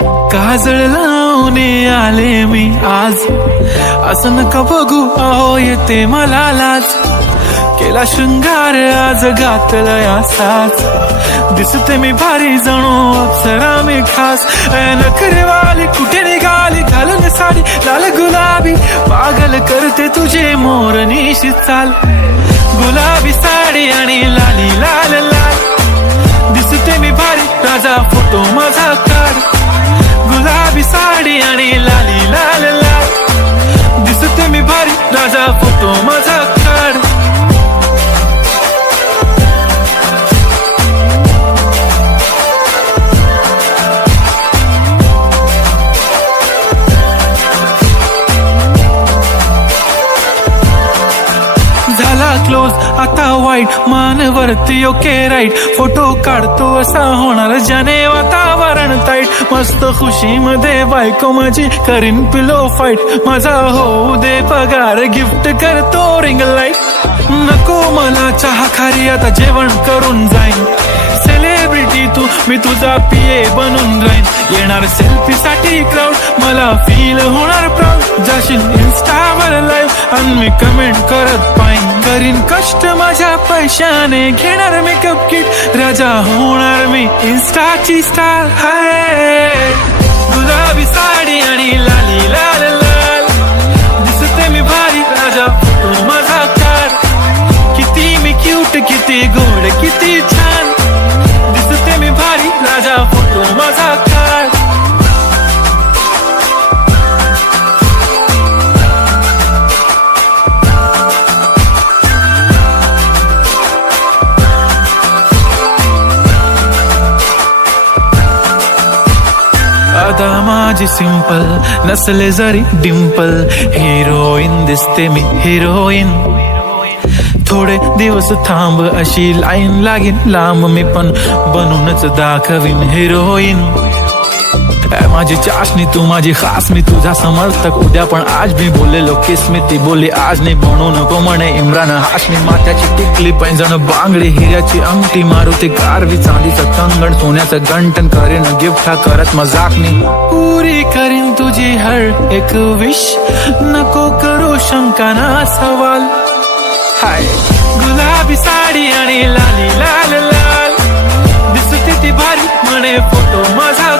काजळ लावून आले मी आज, असं नका बघू अहो येते मला लाज. केला शृंगार आज घातलाय असाच, दिसते मी भारी जणू अप्सरा मी खास. नखरेवाली कुठे निघाली घालून साडी लाल गुलाबी, पागल करते तुझे मोरनीशी चाल. गुलाबी साडी आणि लाली लाल लाल, दिसते मी भारी राजा फोटो माझा काढ. गुलाबी साडी आणि लाली लाल लाल, दिसते मी भारी राजा फोटो माझा काढ. झाला क्लोज आता वाईट, मानवरती ओके राईट. फोटो काढतो असा होणार ज्याने वातावरण ताईट. मस्त खुशीमध्ये बायको माझी करीन पिलो फाईट. माझा होऊ दे पगार गिफ्ट करतो रिंग लाईट. नको मला चहा खारी आता जेवण करून जाईन. सेलिब्रिटी तू मी तुझा पिये बनून राहीन. येणार सेल्फी साठी क्राऊड मला फील होणार प्राऊड. जाशील इन्स्टावर लाईव्ह आणि मी कमेंट करत पाईन. करीन कष्ट माझ्या पैशाने घेणार मेकअप किट. राजा होणार मी इन्स्टाची स्टार. हाय गुलाबी साडी आणि लाली लाल लाल, दिसते मी भारी राजा फोटो माझा काढ. किती मी क्यूट किती गोड किती छान, दिसते मी भारी राजा फोटो माझा काढ. आता माझी सिंपल नसले जरी डिंपल, हिरोईन दिसते मी हिरोईन. थोडे दिवस थांब अशी लाईन लागेल लांब, मी पण बनूनच दाखवीन हिरोईन. माझी चाशनी तू माझी खास, मी तुझा समर्थक उद्या पण आज मी बोललेलो किस मी ती बोली आज नाही. बनू नको म्हणे इम्रान हाशमी. माथ्याची टिकली पैंजण बांगडी हिऱ्याची अंगठी, मारुती कारवी चांदीचं कंगण सोन्याचं गंटन. करीन गिफ्ट हा करत मजाकनी, पुरी करीन तुझी हर एक विश. नको करू शंका ना सवाल. हाय गुलाबी साडी आणि लाली लाल लाल, दिसते ती भारी म्हणे फोटो माझा.